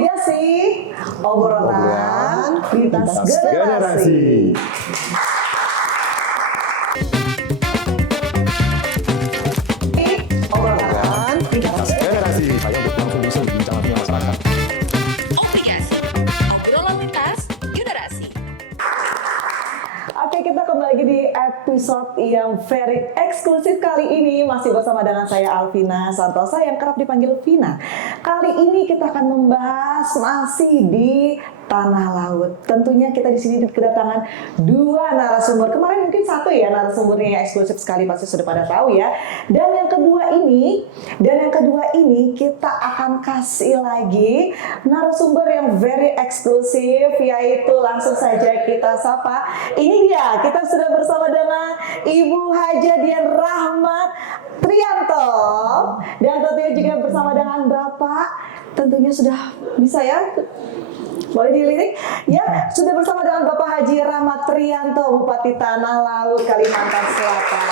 Obligasi, obrolan lintas generasi. Obrolan lintas generasi. Saya untuk langsung bisa berbincang dengan masyarakat. Obligasi, obrolan lintas generasi. Oke, kita kembali lagi di episode yang very eksklusif kali ini. Masih bersama dengan saya Alvina Santosa yang kerap dipanggil Vina. Kali ini kita akan membahas masih di tanah laut. Tentunya kita di sini kedatangan dua narasumber. Kemarin mungkin satu ya narasumbernya yang eksklusif sekali, pasti sudah pada tahu ya. Dan yang kedua ini kita akan kasih lagi narasumber yang very eksklusif, yaitu langsung saja kita sapa. Ini dia, kita sudah bersama dengan Ibu Haja Dian Rahmat Trianto, dan tentunya juga bersama dengan Bapak, tentunya sudah bisa ya, boleh dilirik ya, sudah bersama dengan Bapak Haji Rahmat Trianto, Bupati Tanah Laut, Kalimantan Selatan.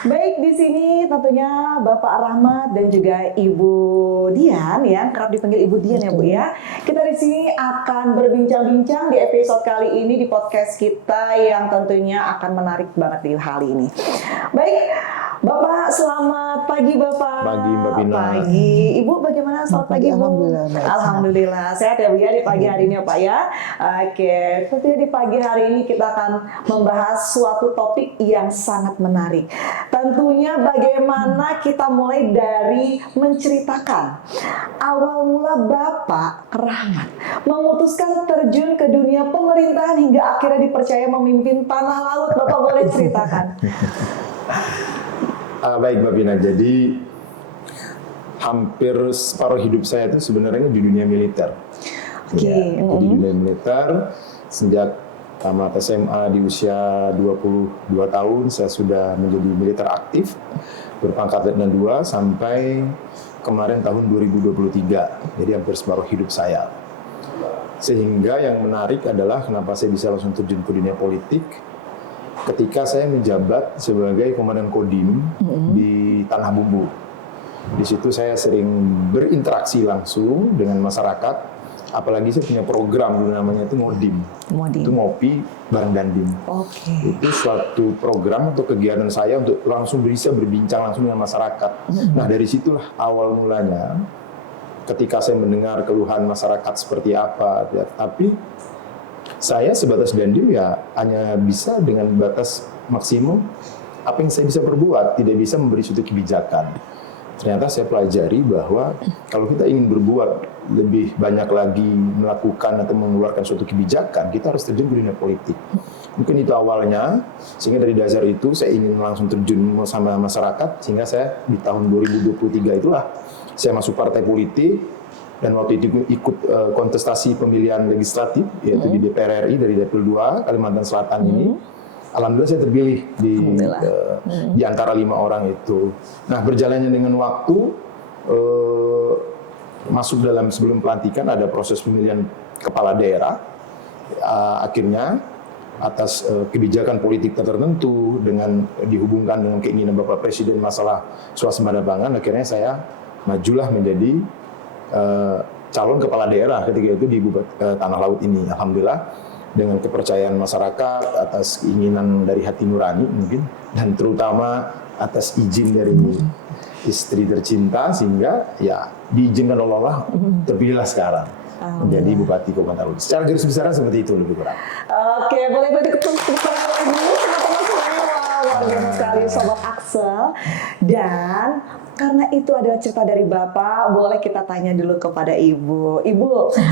Baik, di sini tentunya Bapak Rahmat dan juga Ibu Dian yang kerap dipanggil Ibu Dian ya Bu ya. Kita di sini akan berbincang-bincang di episode kali ini di podcast kita yang tentunya akan menarik banget di hal ini. Baik, Bapak, selamat pagi Bapak. Pagi Mbak Bina. Pagi. Ibu bagaimana? Selamat pagi Bu. Alhamdulillah. Alhamdulillah. Sehat ya Bu ya di pagi hari ini ya Pak ya. Oke, tentunya di pagi hari ini kita akan membahas suatu topik yang sangat menarik. Tentunya bagaimana kita mulai dari menceritakan awal mula Bapak Rahmat memutuskan terjun ke dunia pemerintahan hingga akhirnya dipercaya memimpin tanah laut. Bapak boleh ceritakan? Baik Mbak Bina, jadi hampir separuh hidup saya itu sebenarnya di dunia militer. Oke. Ya, di dunia militer sejak tamat SMA di usia 22 tahun saya sudah menjadi militer aktif berpangkat Letnan 2 sampai kemarin tahun 2023. Jadi hampir separuh hidup saya. Sehingga yang menarik adalah kenapa saya bisa langsung terjun ke dunia politik ketika saya menjabat sebagai komandan Kodim di Tanah Bumbu. Di situ saya sering berinteraksi langsung dengan masyarakat. Apalagi saya punya program dulu namanya itu Ngodim. Itu ngopi bareng Dandim. Oke. Itu suatu program atau kegiatan saya untuk langsung bisa berbincang langsung dengan masyarakat. Nah dari situlah awal mulanya ketika saya mendengar keluhan masyarakat seperti apa. Tapi saya sebatas Dandim ya hanya bisa dengan batas maksimum apa yang saya bisa perbuat, tidak bisa memberi suatu kebijakan. Ternyata saya pelajari bahwa kalau kita ingin berbuat lebih banyak lagi melakukan atau mengeluarkan suatu kebijakan, kita harus terjun ke dunia politik. Mungkin itu awalnya, sehingga dari dasar itu saya ingin langsung terjun sama masyarakat, sehingga saya di tahun 2023 itulah saya masuk partai politik, dan waktu itu ikut kontestasi pemilihan legislatif, yaitu di DPR RI dari Dapil 2 Kalimantan Selatan ini. Alhamdulillah saya terpilih di antara 5 orang itu. Nah berjalannya dengan waktu, masuk dalam sebelum pelantikan ada proses pemilihan kepala daerah. Akhirnya atas kebijakan politik tertentu dengan dihubungkan dengan keinginan Bapak Presiden masalah swasembada pangan, akhirnya saya majulah menjadi calon kepala daerah ketika itu di Tanah Laut ini. Alhamdulillah dengan kepercayaan masyarakat atas keinginan dari hati nurani mungkin, dan terutama atas izin dari istri tercinta, sehingga ya diizinkan oleh Allah terpilihlah sekarang menjadi Bupati Kalimantan Laut. Secara garis besar seperti itu lebih kurang. Oke, boleh berarti ketemu dulu teman-teman semuanya. Wow, luar biasa sekali Sobat Axel. Dan karena itu adalah cerita dari Bapak, boleh kita tanya dulu kepada Ibu. Ibu,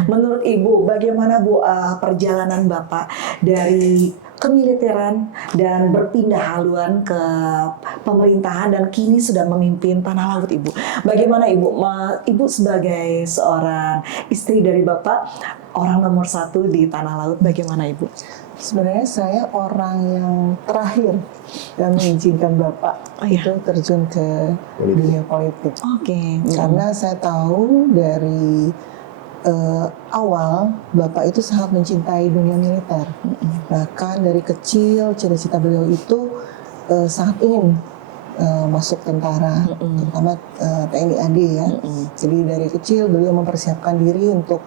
menurut Ibu bagaimana Bu perjalanan Bapak dari kemiliteran dan berpindah haluan ke pemerintahan dan kini sudah memimpin Tanah Laut Ibu. Bagaimana Ibu? Ibu sebagai seorang istri dari Bapak, orang nomor 1 di Tanah Laut, bagaimana Ibu? Sebenarnya saya orang yang terakhir yang mengizinkan Bapak itu terjun ke dunia politik. Oke. Karena saya tahu dari awal Bapak itu sangat mencintai dunia militer. Bahkan dari kecil cita-cita beliau itu sangat ingin masuk tentara, terutama TNI AD ya. Jadi dari kecil beliau mempersiapkan diri untuk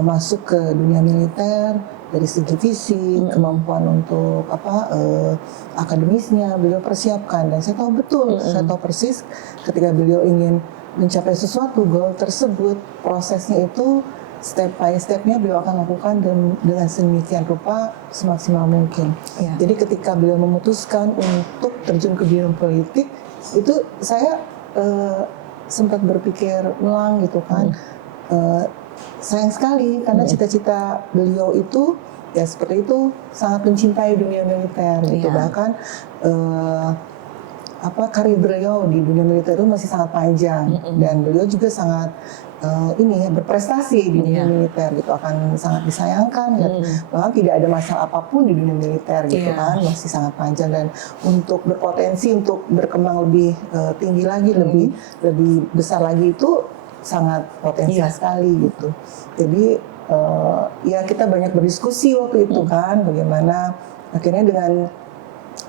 masuk ke dunia militer dari segi fisik, kemampuan untuk akademisnya beliau persiapkan, dan saya tahu betul, saya tahu persis ketika beliau ingin mencapai sesuatu goal tersebut, prosesnya itu step by stepnya beliau akan lakukan dengan sedemikian rupa semaksimal mungkin. Iya. Jadi ketika beliau memutuskan untuk terjun ke dunia politik, itu saya sempat berpikir ulang gitu kan. Sayang sekali karena cita-cita beliau itu ya seperti itu, sangat mencintai dunia militer gitu. Iya. Bahkan karir beliau di dunia militer itu masih sangat panjang, dan beliau juga sangat berprestasi di dunia militer gitu, akan sangat disayangkan dan bahkan tidak ada masalah apapun di dunia militer gitu kan, masih sangat panjang, dan untuk berpotensi untuk berkembang lebih tinggi lagi, lebih besar lagi itu sangat potensial sekali gitu. Jadi ya kita banyak berdiskusi waktu itu kan, bagaimana akhirnya dengan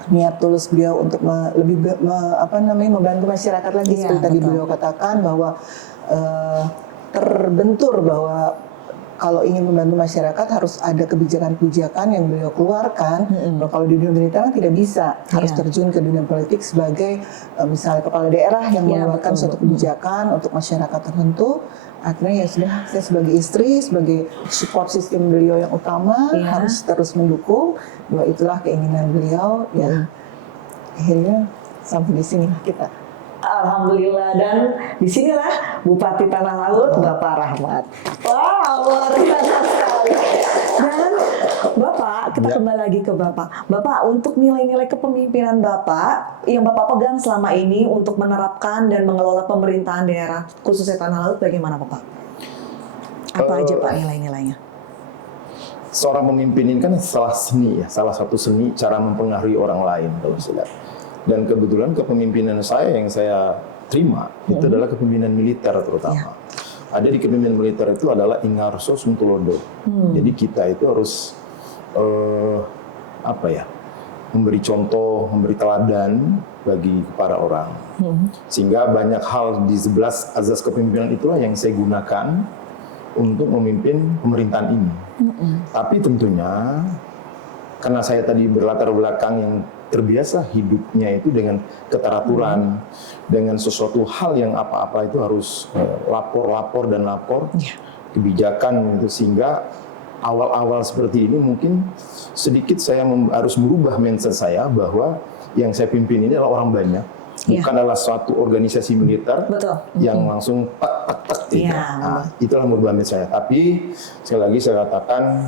niat tulus beliau untuk membantu masyarakat lagi, seperti tadi beliau katakan bahwa terbentur bahwa kalau ingin membantu masyarakat harus ada kebijakan-kebijakan yang beliau keluarkan. Kalau di dunia militer tidak bisa, harus terjun ke dunia politik sebagai misalnya kepala daerah yang mengeluarkan suatu kebijakan untuk masyarakat tertentu. Akhirnya ya sudah, saya sebagai istri, sebagai support system beliau yang utama harus terus mendukung. Bahwa itulah keinginan beliau. Ya akhirnya sampai di sini kita. Alhamdulillah, dan disinilah Bupati Tanah Laut Bapak Rahmat. Wow, luar biasa sekali. Dan Bapak, kita kembali lagi ke Bapak. Bapak, untuk nilai-nilai kepemimpinan Bapak yang Bapak pegang selama ini untuk menerapkan dan mengelola pemerintahan daerah khususnya Tanah Laut, bagaimana Bapak? Apa aja Pak nilai-nilainya? Seorang pemimpin ini kan salah satu seni cara mempengaruhi orang lain kalau saya lihat. Dan kebetulan kepemimpinan saya yang saya terima itu adalah kepemimpinan militer terutama. Ada di kepemimpinan militer itu adalah Ingarso Suntulodo. Jadi kita itu harus memberi contoh, memberi teladan bagi para orang. Sehingga banyak hal di 11 azas kepemimpinan itulah yang saya gunakan untuk memimpin pemerintahan ini. Tapi tentunya karena saya tadi berlatar belakang yang terbiasa hidupnya itu dengan keteraturan, dengan sesuatu hal yang apa-apa itu harus lapor kebijakan itu, sehingga awal-awal seperti ini mungkin sedikit saya harus merubah mindset saya bahwa yang saya pimpin ini adalah orang banyak, bukan adalah suatu organisasi militer yang langsung tak. Nah, itulah merubah mindset saya. Tapi sekali lagi saya katakan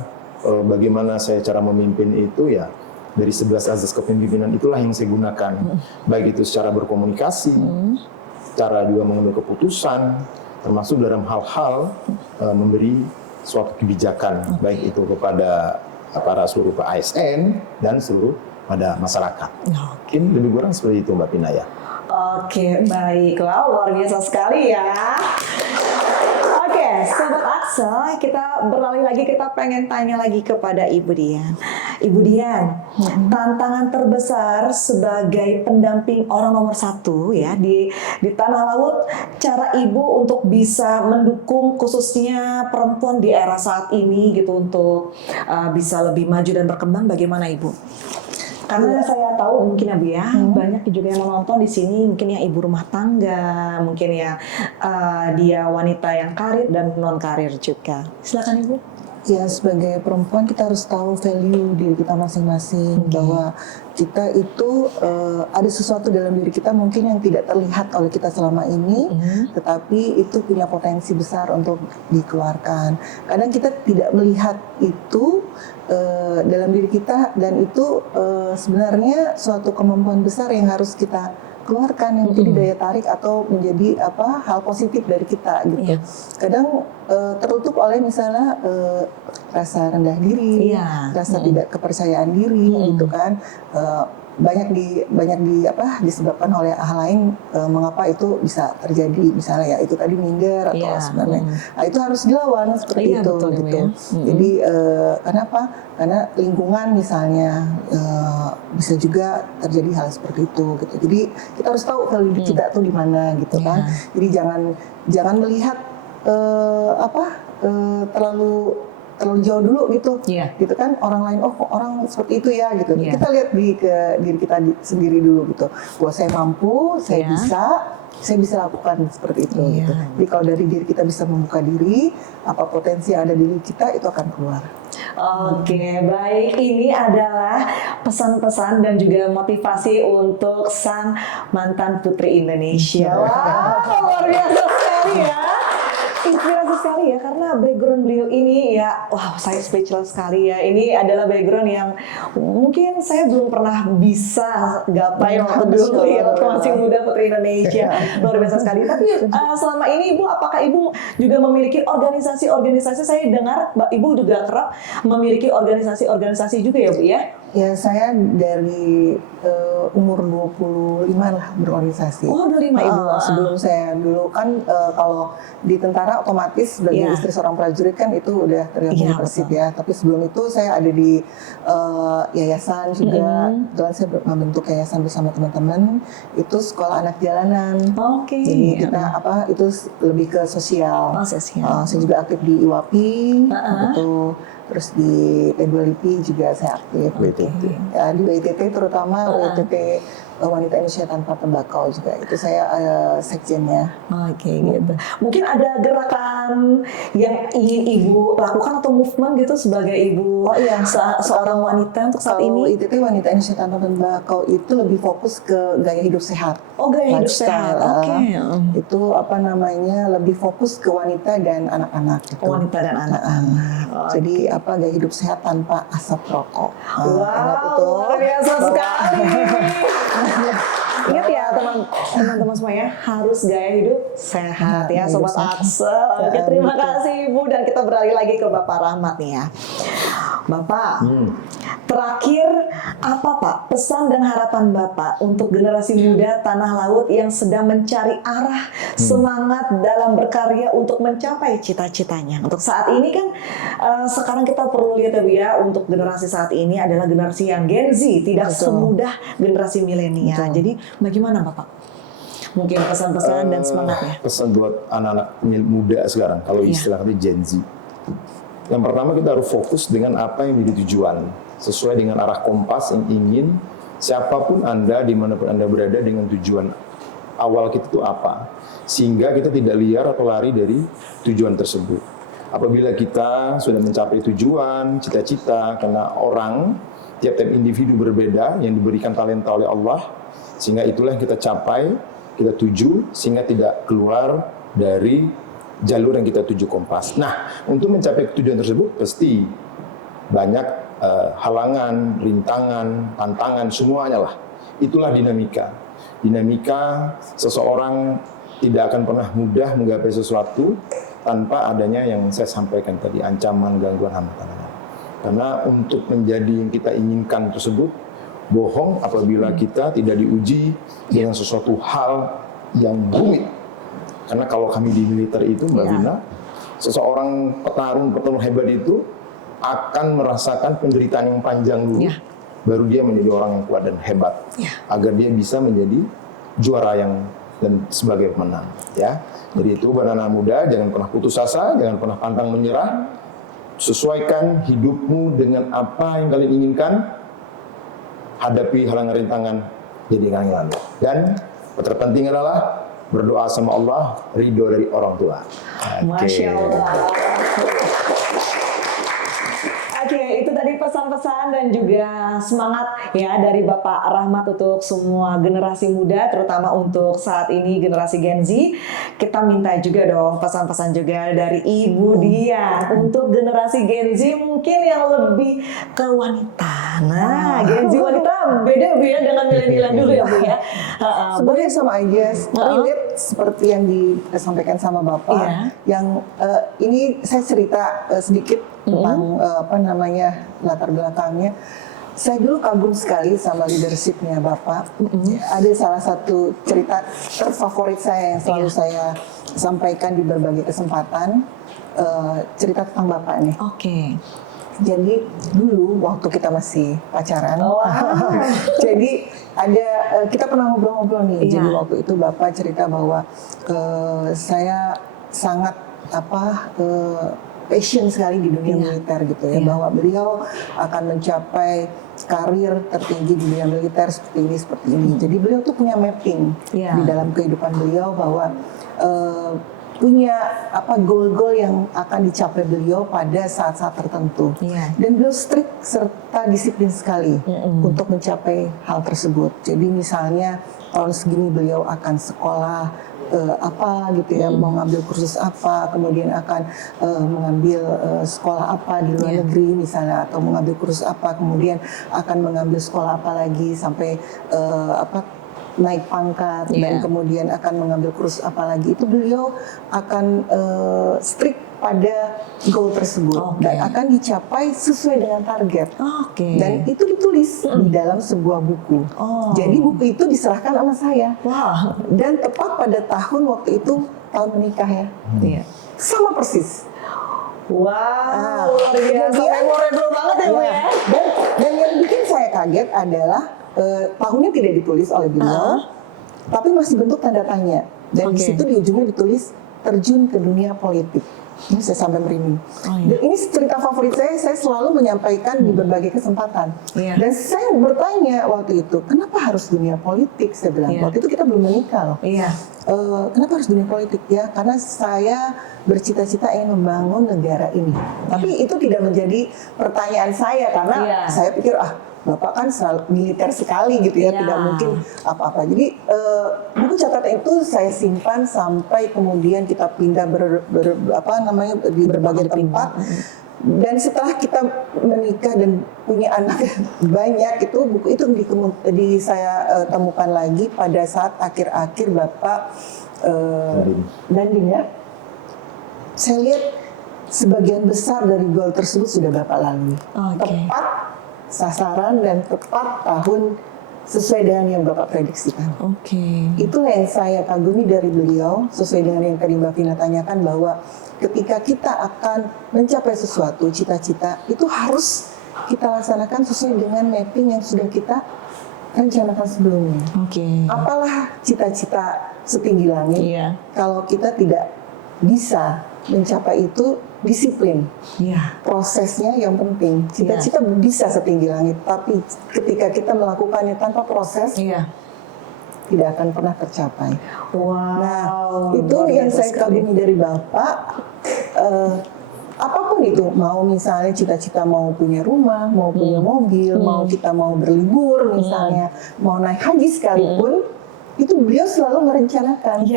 bagaimana saya cara memimpin itu ya dari 11 azas kepemimpinan itulah yang saya gunakan, baik itu secara berkomunikasi, cara juga mengambil keputusan, termasuk dalam hal-hal memberi suatu kebijakan, baik itu kepada para seluruh ASN dan seluruh pada masyarakat. Mungkin lebih kurang seperti itu Mbak Pinaya. Oke, baiklah, luar biasa sekali ya. Oke, Sobat Axel, kita beralih lagi, kita pengen tanya lagi kepada Ibu Dian. Ibu Dian, tantangan terbesar sebagai pendamping orang nomor 1 ya di Tanah Laut, cara Ibu untuk bisa mendukung khususnya perempuan di era saat ini gitu untuk bisa lebih maju dan berkembang, bagaimana Ibu? Karena saya tahu mungkin ya Bu ya, banyak juga yang menonton di sini, mungkin yang ibu rumah tangga, mungkin ya dia wanita yang karir dan non karir juga. Silakan Ibu. Ya, sebagai perempuan kita harus tahu value diri kita masing-masing, bahwa kita itu ada sesuatu dalam diri kita mungkin yang tidak terlihat oleh kita selama ini, tetapi itu punya potensi besar untuk dikeluarkan. Kadang kita tidak melihat itu dalam diri kita, dan itu sebenarnya suatu kemampuan besar yang harus kita keluarkan, yang menjadi daya tarik atau menjadi hal positif dari kita gitu. Kadang tertutup oleh misalnya rasa rendah diri, rasa tidak kepercayaan diri gitu kan. banyak disebabkan oleh hal lain mengapa itu bisa terjadi, misalnya ya itu tadi minder atau Iya. sebenarnya. Nah, itu harus dilawan seperti Iya, itu betul, Ibu, gitu. ya. Jadi kenapa? Karena lingkungan misalnya bisa juga terjadi hal seperti itu gitu. Jadi kita harus tahu value kita tuh di mana gitu kan. Jadi jangan melihat terlalu jauh dulu gitu, Iya. gitu kan, orang lain kok orang seperti itu ya gitu. Iya. Kita lihat ke diri kita sendiri dulu gitu. Bahwa saya mampu, saya bisa lakukan seperti itu. Iya. Gitu. Jadi kalau dari diri kita bisa membuka diri, apa potensi yang ada di diri kita itu akan keluar. Oke, baik. Ini adalah pesan-pesan dan juga motivasi untuk sang mantan Putri Indonesia. Wah, luar biasa sekali ya. Inspirasi sekali ya, karena background beliau ini ya, wah saya speechless sekali ya. Ini adalah background yang mungkin saya belum pernah bisa gapai waktu dulu ya, waktu masih muda Putri Indonesia. Luar biasa sekali. Tapi selama ini Ibu, apakah Ibu juga memiliki organisasi-organisasi? Saya dengar Ibu juga kerap memiliki organisasi-organisasi juga ya Bu ya? Ya, saya dari umur 25 lah berorganisasi. Oh, 25 Ibu. Sebelum saya dulu kan kalau di tentara otomatis sebagai istri seorang prajurit kan itu udah tergabung di Persib ya. Tapi sebelum itu saya ada di yayasan juga. Kebetulan saya membentuk yayasan bersama teman-teman. Itu sekolah anak jalanan. Oke. Jadi kita itu lebih ke sosial. Oh, sosial. Saya juga aktif di IWAPI. Itu terus di P2LIPI juga saya aktif. Ya, di WITT terutama WITT Wanita Indonesia Tanpa Tembakau juga, itu saya sekjennya. Oke, gitu. Mungkin ada gerakan yang ingin Ibu lakukan atau movement gitu sebagai Ibu seorang wanita untuk saat ini? WITT Wanita Indonesia Tanpa Tembakau itu lebih fokus ke gaya hidup sehat. Oh, gaya hidup Lifestyle. sehat. Oke. Itu lebih fokus ke wanita dan anak-anak gitu. Wanita dan anak-anak. Jadi gaya hidup sehat tanpa asap rokok. Wow, luar biasa sekali. Ingat ya teman-teman semuanya, harus gaya hidup sehat ya Sobat Axel. Oke, terima kasih Ibu, dan kita beralih lagi ke Bapak Rahmat nih ya. Bapak, terakhir apa Pak pesan dan harapan Bapak untuk generasi muda tanah laut yang sedang mencari arah, semangat dalam berkarya untuk mencapai cita-citanya? Untuk saat ini kan sekarang kita perlu lihat ya Bu ya, untuk generasi saat ini adalah generasi yang Gen Z, tidak semudah generasi milenial. Jadi bagaimana Bapak? Mungkin pesan-pesan dan semangatnya. Pesan buat anak-anak muda sekarang, kalau istilahnya Gen Z. Yang pertama, kita harus fokus dengan apa yang menjadi tujuan, sesuai dengan arah kompas yang ingin siapapun Anda, dimanapun Anda berada, dengan tujuan awal kita itu apa, sehingga kita tidak liar atau lari dari tujuan tersebut. Apabila kita sudah mencapai tujuan, cita-cita, karena orang, tiap-tiap individu berbeda yang diberikan talenta oleh Allah, sehingga itulah yang kita capai, kita tuju, sehingga tidak keluar dari jalur yang kita tuju kompas. Nah, untuk mencapai tujuan tersebut pasti banyak halangan, rintangan, tantangan, semuanya lah. Itulah dinamika. Dinamika seseorang tidak akan pernah mudah menggapai sesuatu tanpa adanya yang saya sampaikan tadi, ancaman, gangguan, hambatan. Karena untuk menjadi yang kita inginkan tersebut, bohong apabila kita tidak diuji dengan sesuatu hal yang rumit. Karena kalau kami di militer itu, Mbak Vina, seseorang petarung hebat itu akan merasakan penderitaan yang panjang dulu, baru dia menjadi orang yang kuat dan hebat, agar dia bisa menjadi juara yang dan sebagai pemenang. Ya, jadi itu buat anak muda, jangan pernah putus asa, jangan pernah pantang menyerah. Sesuaikan hidupmu dengan apa yang kalian inginkan. Hadapi halangan rintangan, jadikan yang lalu. Dan terpenting adalah berdoa sama Allah, ridho dari orang tua. Masya Allah. Oke, itu tadi pesan-pesan dan juga semangat ya dari Bapak Rahmat untuk semua generasi muda, terutama untuk saat ini generasi Gen Z. Kita minta juga dong pesan-pesan juga dari Ibu Dian untuk generasi Gen Z mungkin yang lebih ke wanita. Nah, Gen Z wanita beda Bu ya dengan milenial dulu ya Bu ya. Sebenarnya sama aja, relate seperti yang disampaikan sama Bapak. Yang ini saya cerita sedikit tentang latar belakangnya. Saya dulu kagum sekali sama leadershipnya Bapak. Ada salah satu cerita terfavorit saya yang selalu saya sampaikan di berbagai kesempatan, cerita tentang Bapak nih. Oke. Jadi dulu waktu kita masih pacaran, jadi ada kita pernah ngobrol-ngobrol nih. Iya. Jadi waktu itu Bapak cerita bahwa saya sangat passion sekali di dunia militer gitu ya, bahwa beliau akan mencapai karir tertinggi di dunia militer seperti ini. Jadi beliau tuh punya mapping di dalam kehidupan beliau bahwa punya goal-goal yang akan dicapai beliau pada saat-saat tertentu. Dan beliau strict serta disiplin sekali untuk mencapai hal tersebut. Jadi misalnya tahun segini beliau akan sekolah apa gitu ya, mau ngambil kursus apa, kemudian akan mengambil sekolah apa di luar negeri misalnya, atau mengambil kursus apa, kemudian akan mengambil sekolah apa lagi sampai naik pangkat, dan kemudian akan mengambil kursus apa lagi. Itu beliau akan strict pada goal tersebut dan akan dicapai sesuai dengan target. Dan itu ditulis di dalam sebuah buku. Jadi buku itu diserahkan sama saya. Dan tepat pada tahun waktu itu, tahun menikah ya. Sama persis. Wow, luar biasa, memorable banget ya Bu ya. Dan yang bikin saya kaget adalah tahunnya tidak ditulis oleh beliau, tapi masih bentuk tanda tanya. Dan di situ di ujungnya ditulis terjun ke dunia politik. Ini saya sampai merinding. Dan ini cerita favorit saya selalu menyampaikan di berbagai kesempatan. Dan saya bertanya waktu itu, kenapa harus dunia politik? Saya bilang, waktu itu kita belum menikah loh. Kenapa harus dunia politik? Ya, karena saya bercita-cita ingin membangun negara ini. Tapi itu tidak menjadi pertanyaan saya, karena saya pikir, Bapak kan selalu militer sekali gitu ya, tidak mungkin apa-apa. Jadi buku catatan itu saya simpan sampai kemudian kita pindah di berbagai tempat. Dan setelah kita menikah dan punya anak banyak, itu buku itu saya temukan lagi pada saat akhir-akhir Bapak landing ya. Saya lihat sebagian besar dari goal tersebut sudah Bapak lalui. Tepat sasaran dan tepat tahun sesuai dengan yang Bapak prediksikan. Itulah yang saya kagumi dari beliau, sesuai dengan yang tadi Mbak Vina tanyakan, bahwa ketika kita akan mencapai sesuatu, cita-cita, itu harus kita laksanakan sesuai dengan mapping yang sudah kita rencanakan sebelumnya. Apalah cita-cita setinggi langit, kalau kita tidak bisa mencapai itu, disiplin. Prosesnya yang penting. Cita-cita bisa setinggi langit, tapi ketika kita melakukannya tanpa proses, tidak akan pernah tercapai. Nah, itu yang saya kagumi dari Bapak. Apapun itu, mau misalnya cita-cita mau punya rumah, mau punya mobil, mau kita mau berlibur misalnya, mau naik haji sekalipun, itu beliau selalu merencanakan.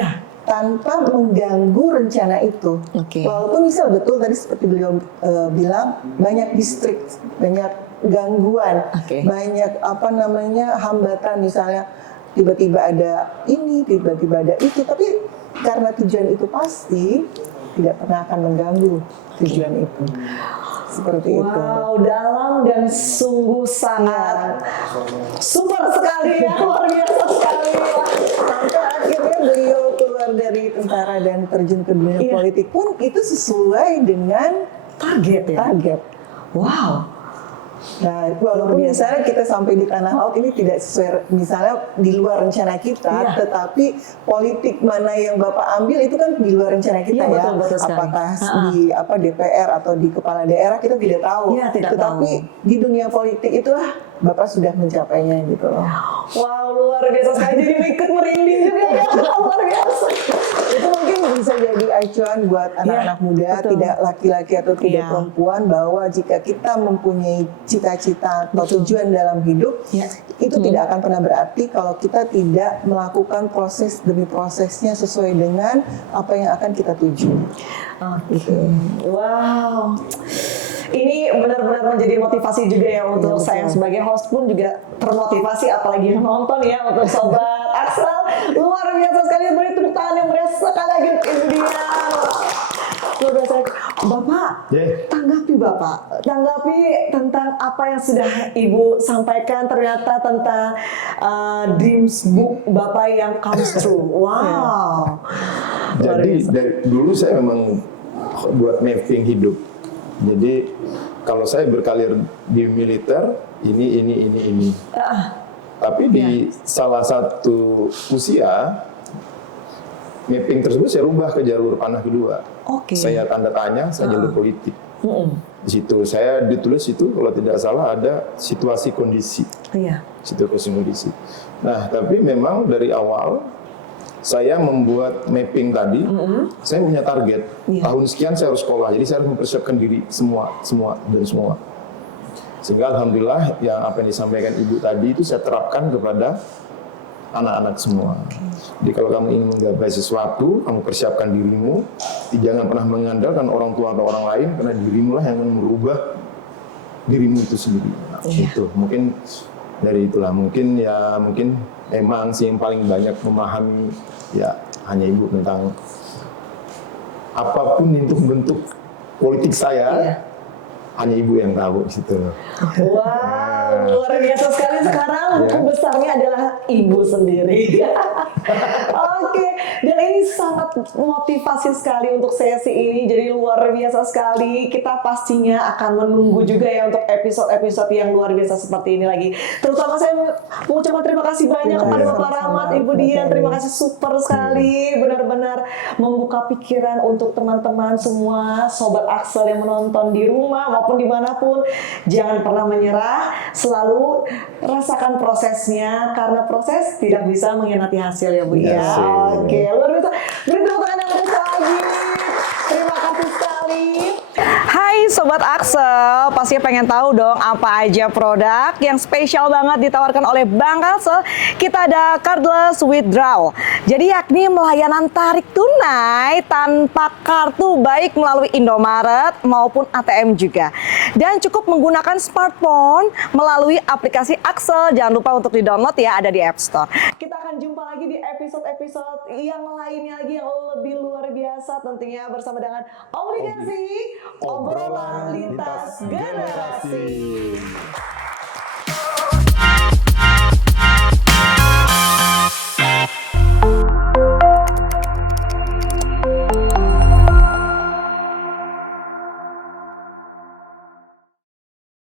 Tanpa mengganggu rencana itu. Walaupun misal betul tadi seperti beliau bilang, banyak distrik, banyak gangguan, banyak hambatan, misalnya tiba-tiba ada ini, tiba-tiba ada itu, tapi karena tujuan itu pasti tidak pernah akan mengganggu tujuan itu. Seperti itu. Wow, dalam dan sungguh sangat super sekali ya, luar biasa sekali. Sampai akhirnya beliau keluar dari tentara dan terjun ke dunia politik pun itu sesuai dengan target. Wow. Nah, walaupun misalnya kita sampai di tanah laut ini tidak sesuai, misalnya di luar rencana kita, tetapi politik mana yang Bapak ambil itu kan di luar rencana kita betul apakah di DPR atau di kepala daerah kita tidak tahu. Tetapi di dunia politik itulah Bapak sudah mencapainya gitu loh. Wow, luar biasa sekali, jadi ikut merinding juga ya, luar biasa. Itu mungkin bisa jadi acuan buat anak-anak muda, tidak laki-laki atau tidak perempuan, bahwa jika kita mempunyai cita-cita atau tujuan dalam hidup, itu tidak akan pernah berarti kalau kita tidak melakukan proses demi prosesnya sesuai dengan apa yang akan kita tuju. Wow. Ini benar-benar menjadi motivasi juga ya untuk saya sebagai host pun juga termotivasi, apalagi yang nonton ya, untuk Sobat Axel. Luar biasa sekali, beri tepuk tangan yang meriah sekali lagi untuk India. Luar biasa. Bapak, tanggapi Bapak, tanggapi tentang apa yang sudah Ibu sampaikan ternyata tentang dreams book Bapak yang comes true. Wow. Luar Jadi biasa. dari dulu saya memang buat mapping hidup. Jadi kalau saya berkarir di militer, ini. Tapi di salah satu usia, mapping tersebut saya rubah ke jalur panah kedua. Oke. Saya tanda tanya, saya jalur politik. Di situ saya ditulis itu kalau tidak salah ada situasi kondisi. Iya. Situasi kondisi. Nah, tapi memang dari awal saya membuat mapping tadi, saya punya target. Iya. Tahun sekian saya harus sekolah, jadi saya harus mempersiapkan diri semua. Sehingga alhamdulillah yang apa yang disampaikan Ibu tadi itu saya terapkan kepada anak-anak semua. Jadi kalau kamu ingin menggapai sesuatu, kamu persiapkan dirimu, jangan pernah mengandalkan orang tua atau orang lain, karena dirimu lah yang akan merubah dirimu itu sendiri. Nah, itu mungkin dari itulah, mungkin emang sih yang paling banyak memahami ya hanya Ibu tentang apapun itu bentuk politik saya. Hanya Ibu yang tahu gitu. Wow, luar biasa sekali. Sekarang buku besarnya adalah Ibu sendiri. Oke, dan ini sangat motivasi sekali untuk sesi ini. Jadi luar biasa sekali. Kita pastinya akan menunggu juga ya untuk episode-episode yang luar biasa seperti ini lagi. Terutama saya mengucapkan terima kasih banyak kepada Bapak Rahmat, Ibu Dian. Terima kasih super sekali. Benar-benar membuka pikiran untuk teman-teman semua, Sobat Axel yang menonton di rumah maupun dimanapun. Jangan pernah menyerah, selalu rasakan prosesnya, karena proses tidak bisa mengkhianati hasil ya Bu ya. Yes, Oke, luar biasa. Beri tepuk tangan yang besar lagi. Terima kasih sekali. Hai Sobat Axel, pastinya pengen tahu dong apa aja produk yang spesial banget ditawarkan oleh Bank Axel. Kita ada cardless withdrawal. Jadi yakni melayanan tarik tunai tanpa kartu, baik melalui Indomaret maupun ATM juga. Dan cukup menggunakan smartphone melalui aplikasi Axel. Jangan lupa untuk di-download ya, ada di App Store. Kita akan jumpa lagi di episode-episode yang lainnya lagi yang lebih luar biasa, tentunya bersama dengan Obligasi, obrolan lintas generasi.